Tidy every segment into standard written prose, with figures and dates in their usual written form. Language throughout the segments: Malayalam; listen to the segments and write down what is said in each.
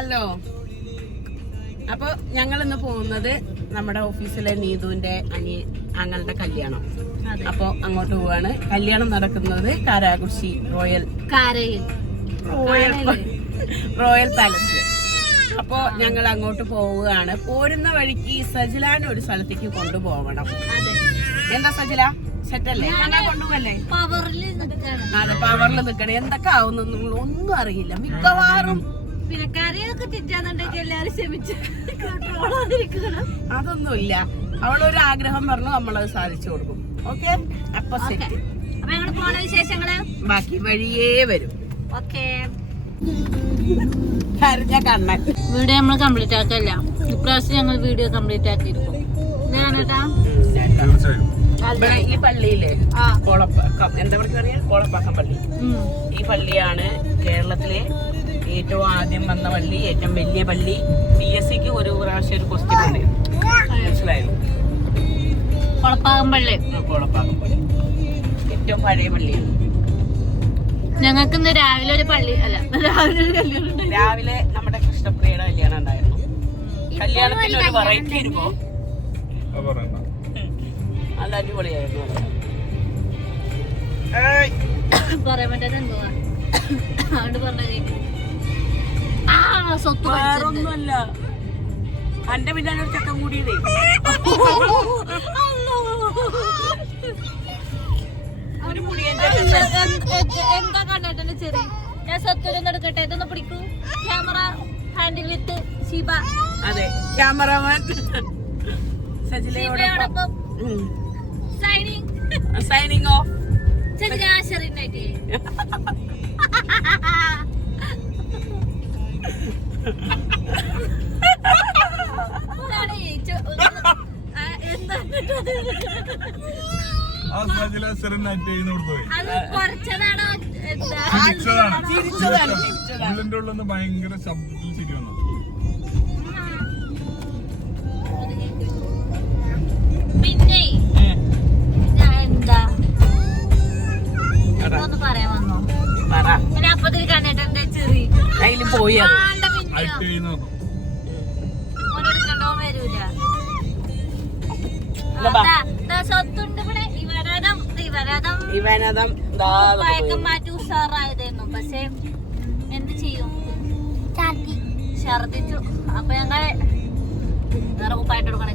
അറിയാലോ. അപ്പൊ ഞങ്ങൾ ഇന്ന് പോകുന്നത് നമ്മുടെ ഓഫീസിലെ നീതുവിന്റെ അങ്ങളുടെ കല്യാണം. അപ്പൊ അങ്ങോട്ട് പോവാണ്. കല്യാണം നടക്കുന്നത് കാരാകുർശി റോയൽ പാലസിൽ. അപ്പൊ ഞങ്ങൾ അങ്ങോട്ട് പോവുകയാണ്. പോരുന്ന വഴിക്ക് സജിലാനെ ഒരു സ്ഥലത്തേക്ക് കൊണ്ടുപോകണം. എന്താ സജില, സെറ്റല്ലേ? കൊണ്ടുപോകല്ലേ? അതെ, പവറിൽ നിൽക്കണേ. എന്തൊക്കെ ആവുന്നു ഒന്നും അറിയില്ല. മിക്കവാറും പിന്നെ കറിയൊക്കെ തെറ്റാന്നുണ്ടെങ്കിൽ എല്ലാരും ക്ഷമിച്ച് അതൊന്നുമില്ല. അവളൊരു ആഗ്രഹം പറഞ്ഞു, നമ്മളത് സാധിച്ചു കൊടുക്കും. ഓക്കെ, അപ്പൊ സെറ്റ്. അപ്പൊ ഞങ്ങള് പോണ വിശേഷങ്ങള് ബാക്കി വഴിയേ വരും. ഓക്കെ. കരഞ്ഞ കണ്ണൻ വീഡിയോ നമ്മൾ കംപ്ലീറ്റ് ആക്കല്ല. ഇപ്രാവശ്യം ഞങ്ങൾ വീഡിയോ കംപ്ലീറ്റ് ആക്കിയിരിക്കും. ഈ പള്ളിയിലെ എന്താ പറയാ, കോളപ്പാക്കം പള്ളി. ഈ പള്ളിയാണ് കേരളത്തിലെ ഏറ്റവും ആദ്യം വന്ന പള്ളി, ഏറ്റവും വലിയ പള്ളി. PSCക്ക് ഒരു പ്രാവശ്യം ഒരു ക്വസ്റ്റ്യൻ ഉണ്ട്, മനസ്സിലായോ? കോളപ്പാക്കം പള്ളി ഏറ്റവും പഴയ പള്ളിയാണ്. ഞങ്ങൾക്ക് ഇന്ന് രാവിലെ ഒരു പള്ളി അല്ല, രാവിലെ ഒരു കല്യാണം. രാവിലെ നമ്മുടെ കൃഷ്ണപ്രിയയുടെ കല്യാണം ഉണ്ടായിരുന്നു. കല്യാണത്തിന് ഒരു വെറൈറ്റി ഇരുമോ, നല്ല അടിപൊളിയായിരുന്നു. പറയാൻ പറ്റാത്ത എന്തുവാ അതുകൊണ്ട് പറഞ്ഞത്. വേറൊന്നുമല്ല, എന്റെ പിന്നാലെ ഒരു ചക്കം കൂടിയതേ. എന്താ കണ്ടേട്ടന്റെ ചെറിയ ഞാൻ സ്വത്തൊന്നും എടുക്കട്ടെ. ഇതൊന്ന് പിടിക്കൂ. Camera handle with Sheeba. അതെ, ക്യാമറമാൻ ഷീബയോടൊപ്പം സൈനിങ് ഓഫ്. ചന്ദ്രാശറിനായിട്ട് ഭയങ്കര ശബ്ദത്തിൽ ചിരി വന്നു. പിന്നെ എന്താ ഒന്ന് പറയാൻ വന്നോ? പിന്നെ അപ്പത്തിൽ കണ്ടിട്ടെന്റെ ചെറി അതിൽ പോയി ഓനെടുക്കണ്ടോ വരൂല. സ്വത്തുണ്ട് ഇവിടെ. ഇവനതം പഴക്കം മാറ്റി ഉഷാറായതായിരുന്നു. പക്ഷെ എന്ത് ചെയ്യും, ഛർദിച്ചു. അപ്പൊ ഞങ്ങൾ വേറെ കുപ്പായിട്ട് കൊടുക്കണേ.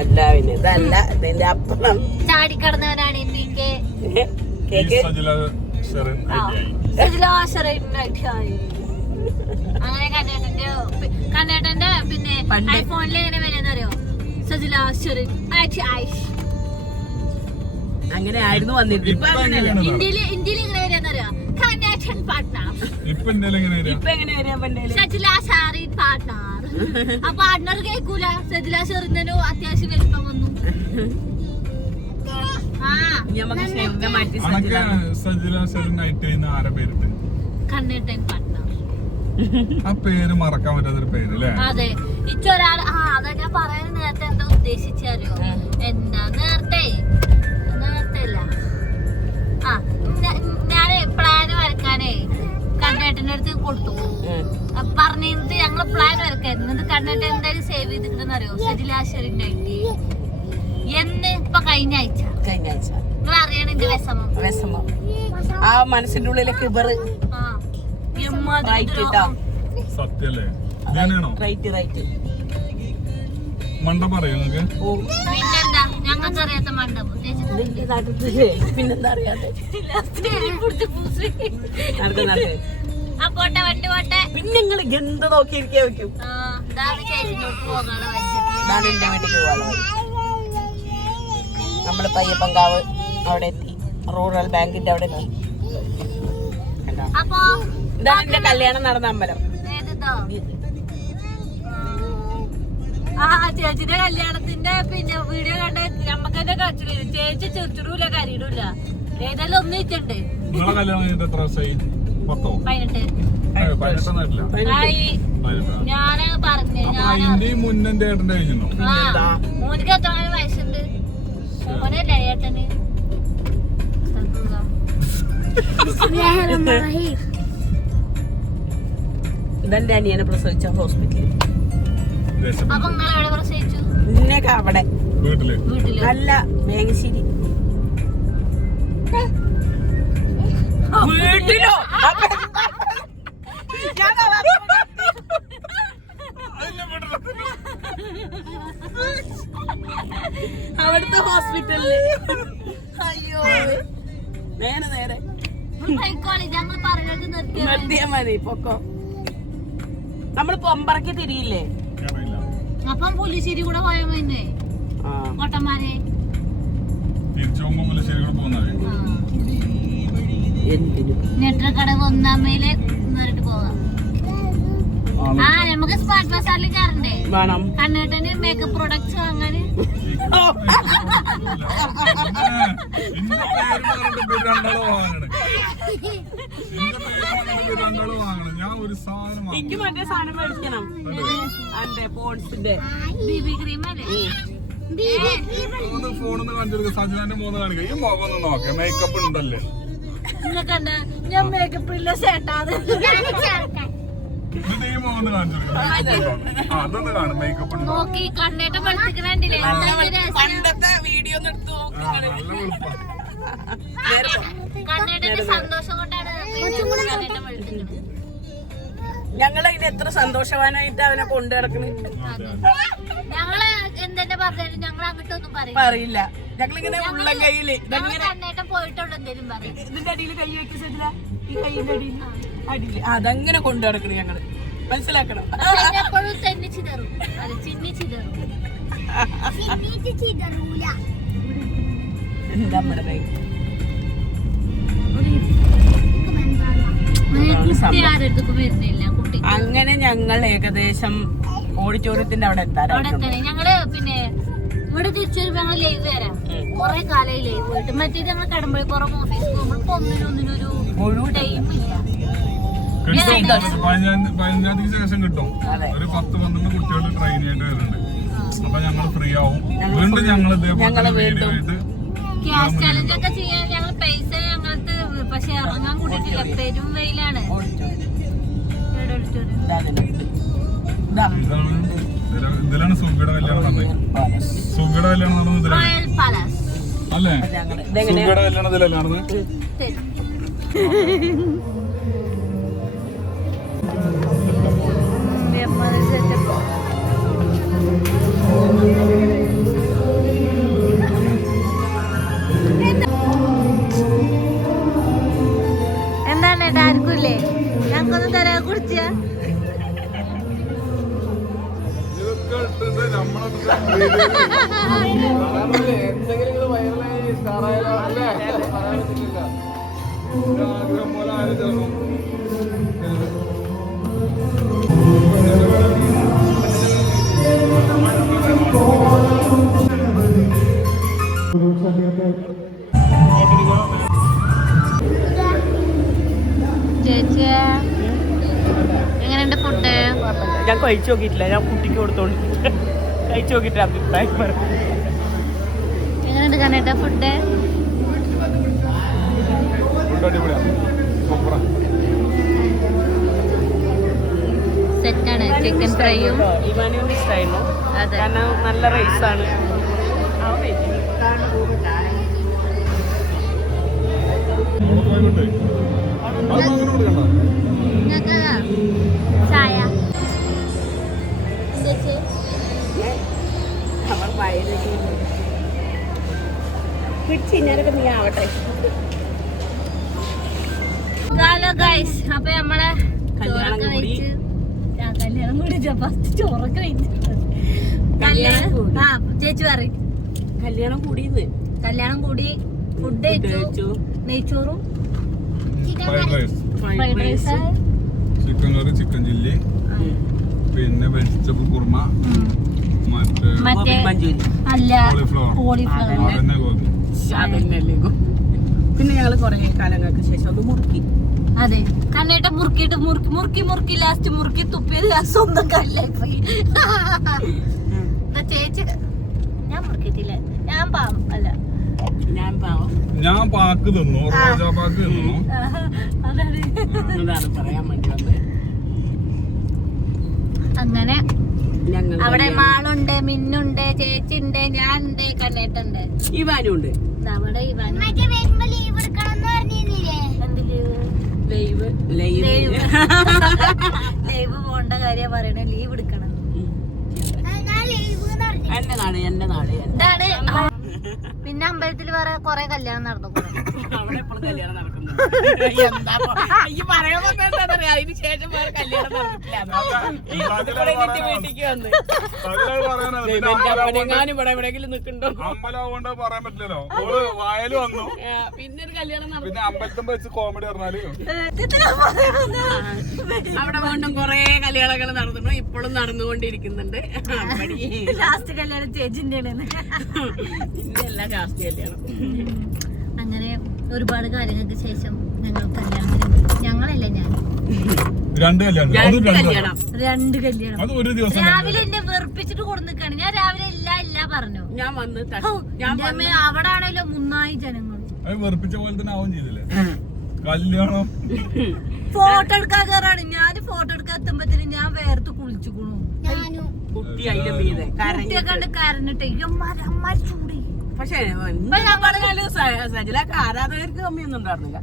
അല്ല, പിന്നെ ഇതല്ല, ഇതിന്റെ അപ്പുറം ചാടിക്കടന്നവനാണ് ഈ PK. അങ്ങനെ കണ്ണേട്ടന്റെ പിന്നെ ഐഫോണിൽ എങ്ങനെ വരെയെന്നറിയോ? അങ്ങനെ ആയിരുന്നു വന്നിരുന്നത്. ഇന്ത്യയിൽ എങ്ങനെ വരെയെന്നറിയോ? കണ്ണേട്ടൻ പാർട്ട്ണർ. ആ പാർട്ട്ണർ കേൾക്കൂല. സജില ഷെറിനോ അത്യാവശ്യം വലിപ്പം വന്നു. കണ്ണേട്ടൻ പാർട്ട്ണർ. ആ പേര് മറക്കാൻ പറ്റാത്തൊരു പേര് അല്ലേ? അതെ, ഇച്ചൊരാൾ. അതാ ഞാൻ പറയാൻ നേരത്തെ എന്താ ഉദ്ദേശിച്ചറിയോ? എന്താ നേരത്തെ അല്ല, ഞാന് പ്ലാന് വരക്കാനേ കണ്ണേട്ടൻ്റെ അടുത്ത് കൊടുത്തു. പറഞ്ഞിട്ട് ഞങ്ങള് പ്ലാൻ വരക്കായിരുന്നു. കണ്ണേട്ടൻ എന്തായാലും സേവ് ചെയ്തിട്ടുണ്ടെന്ന് അറിയോ? സജിലാശ്വരിനായിട്ട് എന്ന് ഇപ്പൊ കഴിഞ്ഞ ആഴ്ച നിങ്ങൾ അറിയണ എന്റെ വിഷമം. ആ മനസ്സിന്റെ ഉള്ളിലേക്ക് ഇവറ് സത്യല്ലേ? മണ്ട പറയോ? പിന്നെന്താ ഞങ്ങൾക്ക് അറിയാത്ത മണ്ട പിന്നെന്താ അറിയാതെ. പോട്ടെ വണ്ടി പോട്ടെ. പിന്നെ നിങ്ങൾ എന്ത് നോക്കിയിരിക്കാൻ വെക്കും. എന്റെ വീട്ടിലേക്ക് പോകാനുള്ള നമ്മള് പയ്യപ്പങ്കാവ് അവിടെ എത്തി. റൂറൽ ബാങ്കിന്റെ അവിടെ എത്തി. ഇതാണ് എന്റെ കല്യാണം നടന്ന അമ്പലം. ചേച്ചിന്റെ കല്യാണത്തിന്റെ പിന്നെ വീഡിയോ കണ്ട നമ്മക്ക് തന്നെ കാണിച്ചു തരും. ചേച്ചി ചെറുച്ചിടൂല, കരിയിടൂല. ഏതായാലും ഒന്നിച്ചുണ്ട്. 18. ഞാന് പറഞ്ഞു മോനിക്ക് എത്ര വയസ്സുണ്ട്? മോനല്ലേ ഏട്ടന്? ഇതെന്റെ അനിയനെ പ്രസവിച്ച ഹോസ്പിറ്റലിൽ. അപ്പൊ നിങ്ങൾ എവിടെ പ്രസവിച്ചു? ഇന്നൊക്കെ അവിടെ വീട്ടില് വീട്ടില്. നല്ല വേങ്ങശ്ശേരി വീട്ടിലോ? അവിടുത്തെ ഹോസ്പിറ്റലില്. അയ്യോ നേരെ നേരെ ഞങ്ങൾ പറഞ്ഞിട്ട് നിർത്തിയാ മതി. പൊക്കോ. നമ്മള് പൊമ്പറക്ക് തിരിയില്ലേ? അപ്പം പുലിശ്ശേരി കൂടെ പോയാൽ മതി. കോട്ടന്മാരെ തിരിച്ചു പോകുമ്പോ പുലിശ്ശേരി കൂടെ പോകുന്നത്. നെട്ടക്കട 1-ാമയില് നേരിട്ട് പോകാം. ആ നമുക്ക് സ്മാർട്ട് ബസാറിൽ കയറണ്ടേ? വേണം. കണ്ണേട്ടന് മേക്കപ്പ് പ്രൊഡക്ട്സ് വാങ്ങാന്. എനിക്ക് മറ്റേ സാധനം മേടിക്കണം. അതെ പോൺസിന്റെ ബിബി ക്രീം അല്ലേ? ഫോണൊന്ന് കാണിച്ചു സജിനാന്റെ മോന്ന് കാണിക്കാം. ഈ മുഖം ഒന്ന് നോക്കാം. മേക്കപ്പ് ഉണ്ടല്ലേ? കണ്ട ഞാൻ മേക്കപ്പ് ഇല്ല ചേട്ടാത്. നോക്കി കണ്ണേട്ട വെളുത്തിക്കണ്ടില്ലേ? പണ്ടത്തെ വീഡിയോ എടുത്തു. കണ്ണേട്ടന്റെ സന്തോഷം കൊണ്ടാണ് കണ്ണേട്ടൻ വെളുത്തിക്കുന്നത്. ഞങ്ങൾ അതിന് എത്ര സന്തോഷവാനായിട്ട് അവനെ കൊണ്ടു കിടക്കണ്. ഞങ്ങള് എന്തെന്നെ പറഞ്ഞാലും ഞങ്ങൾ അങ്ങോട്ടൊന്നും പറയില്ല. ഞങ്ങളിങ്ങനെ ഉള്ള കയ്യില് കണ്ണേട്ടൻ പോയിട്ടുള്ള എന്തേലും പറയും. ഇതിന്റെ അടിയിൽ കൈ വെക്കില്ല. ഈ കൈയിന്റെ അടിയിൽ അടിയില് അതങ്ങനെ കൊണ്ടു കിടക്കണ്. ഞങ്ങള് മനസ്സിലാക്കണം. എപ്പോഴും തന്നെ ചിതറും. അത് ചിന്നി ചിതറും. എന്താ നമ്മുടെ കൈ കുട്ടി ആരടുത്തേക്കും വരുന്നില്ല. കുട്ടി അങ്ങനെ ഞങ്ങൾ ഏകദേശം ഓഡിറ്റോറിയത്തിന്റെ അവിടെ എത്താറായിട്ടുണ്ട്. ഞങ്ങള് പിന്നെ ഇവിടെ തിരിച്ചു വരുമ്പോ ഞങ്ങൾ ലൈവ് വരാം. കൊറേ കാലമായി ലൈവ് പോയിട്ട്. മറ്റേത് ഞങ്ങൾ കടമ്പഴിപ്പുറം ഓഫീസിൽ പോകുമ്പോൾ ഒന്നിനൊന്നിനൊരു ടൈം ഇല്ല. 15-ാം തീയതി ശേഷം കിട്ടും. ഒരു 10-12 കുട്ടികൾ ട്രെയിൻ ആയിട്ട് വരുന്നുണ്ട്. അപ്പൊ ഞങ്ങൾ ഫ്രീ ആവും. വീണ്ടും ഞങ്ങൾ ഇതേപോലെ വീഡിയോ ആയിട്ട് ക്യാഷ് ചലഞ്ച് ഒക്കെ ചെയ്യാൻ ഞങ്ങൾ പൈസ ഞങ്ങൾക്ക് പക്ഷെ ഇറങ്ങാൻ കൂട്ടിയിട്ടില്ല. പെരും വെയിലാണ്. ഇതിലാണ് സുഖയുടെ കല്യാണം നടന്നത്. സുഖയുടെ കല്യാണം നടന്നത് ഇതിലാണ് റോയൽ പാലസ് അല്ലേ? സുഖയുടെ കല്യാണം ഇതിലല്ലേ നടന്നത്? എന്താണ് ഏട്ടാ? ആർക്കൂല്ലേ? ഞങ്ങൾക്കൊന്നും തരാ കുടിച്ച ചേച്ചി എങ്ങനെയുണ്ട് ഫുഡ്? ഞാൻ കഴിച്ചു നോക്കിയിട്ടില്ല. ഞാൻ കുട്ടിക്ക് കൊടുത്തോണ്ട് കഴിച്ചു നോക്കിയിട്ട് അഭിപ്രായം പറ. എങ്ങനെയുണ്ട് കണ്ണേട്ടാ ഫുഡ്? സെറ്റാണ്. ചിക്കൻ ഫ്രൈയും ഇവാനും ഇഷ്ടമായിരുന്നു. കാരണം നല്ല റൈസാണ്. ചായ അവർ വയലൊക്കെ പിടിച്ച് ഇന്നലൊക്കെ നീ ആവട്ടെ. ഹലോ ഗൈസ്, അപ്പൊ നമ്മളെ കല്യാണം കൂടി കല്യാണം കൂടി ഫസ്റ്റ് ചോറൊക്കെ കഴിച്ചിട്ട് ചേച്ചി പറയും കല്യാണം കൂടിയെന്ന്. കല്യാണം കൂടി ഫുഡ് കഴിച്ചു. നെയ്ച്ചോറും ഫ്രൈഡ് റൈസ്, ചിക്കൻ കറി, ചിക്കൻ ചില്ലി, പിന്നെ വെജിറ്റബിൾ കുർമ, മറ്റേ അല്ല കോളിഫ്ലവർ. പിന്നെ ഞങ്ങള് കൊറേ കാലങ്ങൾക്ക് ശേഷം ഒന്ന് മുറുക്കി. അതെ, കണ്ണേട്ട മുറുക്കിയിട്ട് മുറുക്കി ലാസ്റ്റ് മുറുക്കി തുപ്പിയത് സ്വന്തം കല്ലായി പോയി. ചേച്ചി ഞാൻ മുറുക്കിയിട്ടില്ല. ഞാൻ പാവം അല്ല, ഞാൻ പാക്ക് തിന്നു, റോജാ പാക്ക് തിന്നു. അതാണ് പറയാൻ വേണ്ടി വന്നത്. അങ്ങനെ ഞങ്ങൾ അവിടെ മാളുണ്ട്, മിന്നുണ്ട്, ചേച്ചിണ്ട്, ഞാനുണ്ട്, കണ്ണേട്ടുണ്ട്, ഇവാനുണ്ട്. അവിടെ ഇവാൻ. ലൈവ് ലൈവ് പോണ്ട കാര്യം പറയണേ, ലീവ് എടുക്കണം. എന്റെ നാട് ഇതാണ്. പിന്നെ അമ്പലത്തിൽ വേറെ കൊറേ കല്യാണം നടന്നു. അവിടെ എപ്പോഴും കല്യാണം നടക്കുന്നുണ്ട്. എന്താ ഈ പറയാൻ അതിന് ശേഷം വേറെ കല്യാണം വീട്ടിക്ക് വന്ന് അപ്പനെങ്ങാനും ഇവിടെ എവിടെയെങ്കിലും നിൽക്കണ്ടോ അമ്പലം പറയാൻ പറ്റില്ലല്ലോ. വായല് വന്നു, പിന്നെ ഒരു കല്യാണം നടന്നു. പിന്നെ അമ്പലത്തും വെച്ച് കോമഡി പറഞ്ഞാല് അവിടെ വീണ്ടും കൊറേ കല്യാണങ്ങൾ നടന്നു, ഇപ്പോഴും നടന്നുകൊണ്ടിരിക്കുന്നുണ്ട്. ലാസ്റ്റ് കല്യാണം ചേച്ചിന്റെ ഇന്നല്ല ലാസ്റ്റ് കല്യാണം. അങ്ങനെ ഒരുപാട് കാര്യങ്ങൾക്ക് ശേഷം ഞങ്ങൾ കല്യാണത്തിന്, ഞങ്ങളല്ല ഞാൻ രണ്ട് കല്യാണം അത് ഒരു ദിവസം രാവിലെ എന്നെ വെറുപ്പിച്ചിട്ട് കൊടുന്നിക്കാണ്. ഞാൻ രാവിലെ ഇല്ല പറഞ്ഞു. ഞാൻ വന്ന് അവിടെ ആണല്ലോ 3000 ജനങ്ങൾ. അത് വെറുപ്പിച്ച പോലെ തന്നെ ആവും ചെയ്തില്ലേ കല്യാണം. ഫോട്ടോ എടുക്കാൻ കയറാണ്. ഞാൻ ഫോട്ടോ എടുക്കാൻ എത്തുമ്പത്തിന് ഞാൻ വേർത്ത് കുളിച്ചുകൊണു. കുട്ടി അതിലും മീതെ കുട്ടിയെ കണ്ട് കരഞ്ഞിട്ട് അമ്മ ചൂടി. പക്ഷെ സജിലൊക്കെ ആരാധകർക്ക് കമ്മിയൊന്നും ഉണ്ടായിരുന്നില്ല.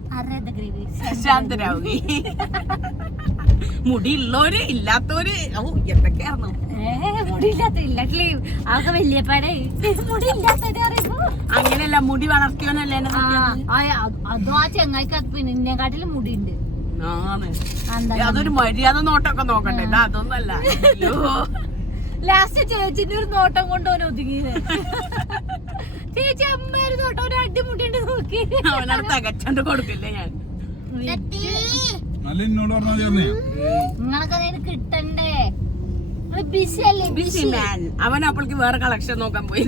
ശാന്തരാവുകി മുടിയുള്ളവര് ഇല്ലാത്തവര് എന്തൊക്കെയായിരുന്നു. മുടിയില്ലാത്ത ആകെ വലിയപ്പാടെ മുടിയില്ലാത്തവരെ അറിയുമ്പോ അങ്ങനെയല്ല, മുടി വളർത്തിയോന്നല്ലേ അതും ആ ചെങ്ങായിക്ക് പിന്നെ എന്നെക്കാട്ടിലും മുടിയുണ്ട്. അതൊരു മര്യാദ നോട്ടൊക്കെ നോക്കണ്ടേ, ഇത് അതൊന്നല്ല. ലാസ്റ്റ് ചേച്ചിന്റെ ഒരു നോട്ടം കൊണ്ട് ഓൻ ഒതുങ്ങിയത്. ചേച്ചി അമ്മയൊരു നോട്ടം, ഒരു അടിമുടിയുണ്ട് നോക്കി. അവനടുത്ത് അകച്ചോണ്ട് കൊടുക്കില്ലേ ഞാൻ. നിങ്ങളൊക്കെ അതിന് കിട്ടണ്ടേ, ബിസി അല്ലേ? Busy man. അവൻ അപ്പോഴേക്ക് വേറെ കളക്ഷൻ നോക്കാൻ പോയി.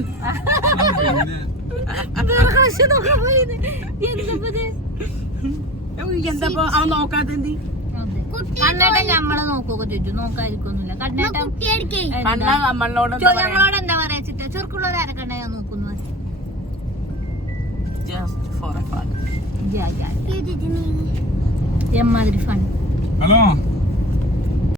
എന്താ അവൻ നോക്കാത്ത എന്തി? കണ്ണേട്ടൻ ഞമ്മളെ നോക്കൊക്കെ ചോദിച്ചു. നോക്കാതിരിക്കൊന്നുമില്ല. കണ്ണേട്ടൻ നമ്മളോട് ഞങ്ങളോട് എന്താ പറയാ ചിറ്റ, ചെറുക്കുള്ളവർ ആരൊക്കെ ഞാൻ നോക്കുന്നു. എമ്മാതിരി ഫൺ. ഹലോ